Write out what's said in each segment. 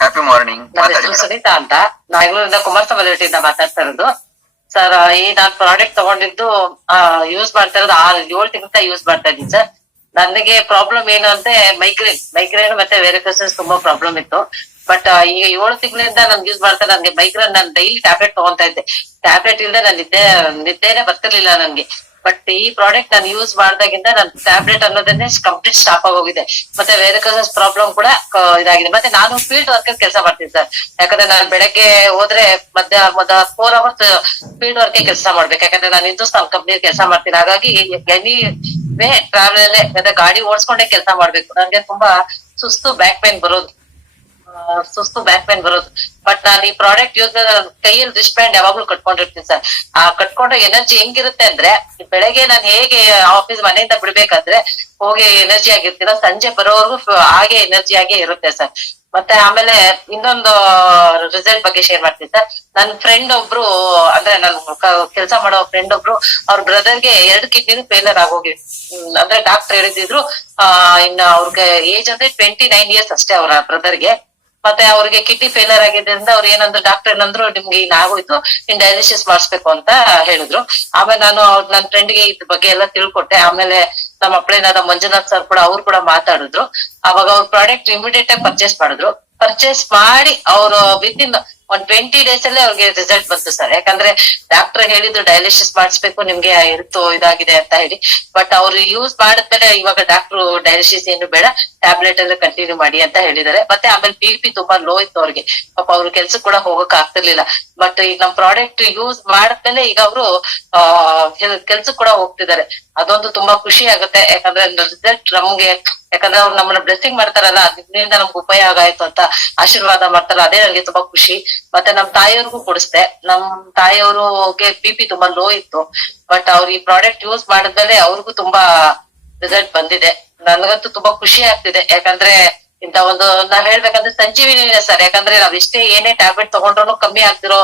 Happy morning. ನನ್ನ ಹೆಸರು ಸುನೀತಾ ಅಂತ, ಬೆಂಗಳೂರಿಂದ ಕುಮಾರಸ್ವಾಮಿ ಮಾತಾಡ್ತಾ ಇರೋದು. ಸರ್, ಈ ನಾನ್ ಪ್ರಾಡಕ್ಟ್ ತಗೊಂಡಿದ್ದು ಯೂಸ್ ಮಾಡ್ತಾ ಇರೋದು 7 ತಿಂಗಳಿಂದ ಯೂಸ್ ಮಾಡ್ತಾ ಇದ್ದೀನಿ ಸರ್. ನನಗೆ ಪ್ರಾಬ್ಲಮ್ ಏನು ಅಂದ್ರೆ ಮೈಗ್ರೇನ್ ಮತ್ತೆ ವೆರಿಕೋಸಿಸ್ ತುಂಬಾ ಪ್ರಾಬ್ಲಮ್ ಇತ್ತು. ಬಟ್ ಈಗ 7 ತಿಂಗಳಿಂದ ನಾನು ಯೂಸ್ ಮಾಡ್ತಾ ನನ್ಗೆ ಮೈಗ್ರೇನ್, ನಾನು ಡೈಲಿ ಟ್ಯಾಬ್ಲೆಟ್ ತಗೊಂತಾ ಇದ್ದೆ. ಟ್ಯಾಬ್ಲೆಟ್ ಇಲ್ಲದೆ ನಾನು ನಿದ್ದೆನೆ ಬರ್ತಿರ್ಲಿಲ್ಲ ನನ್ಗೆ. ಬಟ್ ಈ ಪ್ರಾಡಕ್ಟ್ ನಾನು ಯೂಸ್ ಮಾಡ್ದಾಗಿಂದ ನನ್ ಟ್ಯಾಬ್ಲೆಟ್ ಅನ್ನೋದನ್ನೇ ಕಂಪ್ಲೀಟ್ ಸ್ಟಾಪ್ ಆಗೋಗಿದೆ. ಮತ್ತೆ ವೆರಿಕೋಸಿಸ್ ಪ್ರಾಬ್ಲಮ್ ಕೂಡ ಇದಾಗಿದೆ. ಮತ್ತೆ ನಾನು ಫೀಲ್ಡ್ ವರ್ಕ್ ಕೆಲಸ ಮಾಡ್ತೀನಿ ಸರ್. ಯಾಕಂದ್ರೆ ನಾನು ಬೆಳಗ್ಗೆ ಹೋದ್ರೆ 4 ಅವರ್ಸ್ ಫೀಲ್ಡ್ ವರ್ಕ್ ಕೆಲಸ ಮಾಡ್ಬೇಕು. ಯಾಕಂದ್ರೆ ನಾನು ಹಿಂದೂಸ್ತಾನ್ ಕಂಪ್ನಿ ಕೆಲಸ ಮಾಡ್ತೀನಿ. ಹಾಗಾಗಿ ಎನಿ ವೇ ಟ್ರಾವೆಲ್ ಅಲ್ಲೇ ಮತ್ತೆ ಗಾಡಿ ಓಡಿಸ್ಕೊಂಡೇ ಕೆಲಸ ಮಾಡ್ಬೇಕು. ನನ್ಗೆ ತುಂಬಾ ಸುಸ್ತು ಬ್ಯಾಕ್ ಪೈನ್ ಬರೋದು. ಬಟ್ ನಾನು ಈ ಪ್ರಾಡಕ್ಟ್ ಯೂಸ್ ಕೈಯಲ್ಲಿ ರಿಸ್ಟ್ ಬ್ಯಾಂಡ್ ಯಾವಾಗ್ಲೂ ಕಟ್ಕೊಂಡಿರ್ತೀನಿ ಸರ್. ಆ ಕಟ್ಕೊಂಡ ಎನರ್ಜಿ ಹೆಂಗಿರುತ್ತೆ ಅಂದ್ರೆ, ಬೆಳಗ್ಗೆ ನಾನು ಹೇಗೆ ಮನೆಯಿಂದ ಬಿಡ್ಬೇಕಾದ್ರೆ ಹೋಗಿ ಎನರ್ಜಿ ಆಗಿರ್ತೀರ, ಸಂಜೆ ಬರೋವರೆಗೂ ಹಾಗೆ ಎನರ್ಜಿ ಆಗೇ ಇರುತ್ತೆ ಸರ್. ಮತ್ತೆ ಆಮೇಲೆ ಇನ್ನೊಂದು ರಿಸಲ್ಟ್ ಬಗ್ಗೆ ಶೇರ್ ಮಾಡ್ತೀನಿ ಸರ್. ನನ್ ಫ್ರೆಂಡ್ ಒಬ್ರು, ಅಂದ್ರೆ ನನ್ ಕೆಲಸ ಮಾಡೋ ಫ್ರೆಂಡ್ ಒಬ್ರು, ಅವ್ರ ಬ್ರದರ್ಗೆ 2 ಕಿಡ್ನಿ ಫೇಲರ್ ಆಗೋಗಿ, ಅಂದ್ರೆ ಡಾಕ್ಟರ್ ಹೇಳಿದ್ರು ಇನ್ನು ಅವ್ರಿಗೆ ಏಜ್ ಅಂದ್ರೆ 29 years ಅಷ್ಟೇ ಅವ್ರ ಬ್ರದರ್ಗೆ. ಮತ್ತೆ ಅವ್ರಿಗೆ ಕಿಡ್ನಿ ಫೇಲರ್ ಆಗಿದ್ರಿಂದ ಅವ್ರು ಏನಂದ್ರು, ಡಾಕ್ಟರ್ ಏನಂದ್ರು, ನಿಮ್ಗೆ ಈಗ ಆಗೋಯ್ತು, ಇನ್ ಡಯಾಲಿಸಿಸ್ ಮಾಡಿಸ್ಬೇಕು ಅಂತ ಹೇಳಿದ್ರು. ಆಮೇಲೆ ನಾನು ನನ್ನ ಫ್ರೆಂಡ್ಗೆ ಇದ್ರ ಬಗ್ಗೆ ಎಲ್ಲ ತಿಳ್ಕೊಟ್ಟೆ. ಆಮೇಲೆ ನಮ್ಮ ಅಪ್ಪಳೇನಾದ ಮಂಜುನಾಥ್ ಸರ್ ಕೂಡ, ಅವ್ರು ಕೂಡ ಮಾತಾಡಿದ್ರು. ಅವಾಗ ಅವ್ರ ಪ್ರಾಡಕ್ಟ್ ಇಮಿಡಿಯೇಟ್ ಆಗಿ ಪರ್ಚೇಸ್ ಮಾಡಿ ಅವ್ರು ವಿತಿನ್ 20 days ಅಲ್ಲೇ ಅವ್ರಿಗೆ ರಿಸಲ್ಟ್ ಬಂತು ಸರ್. ಯಾಕಂದ್ರೆ ಡಾಕ್ಟರ್ ಹೇಳಿದ್ರು ಡಯಾಲಿಸಿಸ್ ಮಾಡಿಸ್ಬೇಕು, ನಿಮ್ಗೆ ಇದಾಗಿದೆ ಅಂತ ಹೇಳಿ. ಬಟ್ ಅವ್ರು ಯೂಸ್ ಮಾಡಿದ್ಮೇಲೆ ಇವಾಗ ಡಾಕ್ಟರ್ ಡಯಾಲಿಸಿಸ್ ಏನು ಬೇಡ, ಟ್ಯಾಬ್ಲೆಟ್ ಎಲ್ಲ ಕಂಟಿನ್ಯೂ ಮಾಡಿ ಅಂತ ಹೇಳಿದಾರೆ. ಮತ್ತೆ ಆಮೇಲೆ BP ತುಂಬಾ ಲೋ ಇತ್ತು ಅವ್ರಿಗೆ. ಪಾಪ ಅವ್ರು ಕೆಲ್ಸಕ್ಕೆ ಕೂಡ ಹೋಗಕ್ ಆಗ್ತಿರ್ಲಿಲ್ಲ. ಬಟ್ ಈಗ ನಮ್ ಪ್ರಾಡಕ್ಟ್ ಯೂಸ್ ಮಾಡಿದ್ಮೇಲೆ ಈಗ ಅವರು ಕೆಲ್ಸಕ್ಕೆ ಕೂಡ ಹೋಗ್ತಿದ್ದಾರೆ. ಅದೊಂದು ತುಂಬಾ ಖುಷಿ ಆಗುತ್ತೆ. ಯಾಕಂದ್ರೆ ರಿಸಲ್ಟ್ ನಮ್ಗೆ, ಯಾಕಂದ್ರೆ ಅವ್ರು ನಮ್ಮನ್ನ ಬ್ಲೆಸ್ಸಿಂಗ್ ಮಾಡ್ತಾರಲ್ಲ, ಅದರಿಂದ ನಮ್ಗೆ ಉಪಯೋಗ ಆಯ್ತು ಅಂತ ಆಶೀರ್ವಾದ ಮಾಡ್ತಾರಲ್ಲ, ಅದೇ ನನಗೆ ತುಂಬಾ ಖುಷಿ. ಮತ್ತೆ ನಮ್ ತಾಯಿಯವ್ರಿಗೂ ಕೊಡಿಸ್ದೆ. ನಮ್ ತಾಯಿಯವ್ರಿಗೆ BP ತುಂಬಾ ಲೋ ಇತ್ತು. ಬಟ್ ಅವ್ರು ಈ ಪ್ರಾಡಕ್ಟ್ ಯೂಸ್ ಮಾಡಿದ್ಮೇಲೆ ಅವ್ರಿಗೂ ತುಂಬಾ ರಿಸಲ್ಟ್ ಬಂದಿದೆ. ನನ್ಗಂತೂ ತುಂಬಾ ಖುಷಿ ಆಗ್ತಿದೆ. ಯಾಕಂದ್ರೆ ಇಂತ ಒಂದು ನಾವ್ ಹೇಳ್ಬೇಕಂದ್ರೆ ಸಂಜೀವಿನಿನೇ ಸರ್. ಯಾಕಂದ್ರೆ ನಾವ್ ಎಷ್ಟೇ ಏನೇ ಟ್ಯಾಬ್ಲೆಟ್ ತಗೊಂಡ್ರು ಕಮ್ಮಿ ಆಗ್ತಿರೋ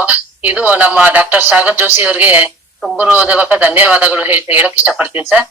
ಇದು ನಮ್ಮ ಡಾಕ್ಟರ್ ಸಾಗರ್ ಜೋಶಿ ಅವ್ರಿಗೆ ತುಂಬ ಧನ್ಯವಾದಗಳು ಹೇಳಕ್ ಇಷ್ಟಪಡ್ತೀನಿ ಸರ್.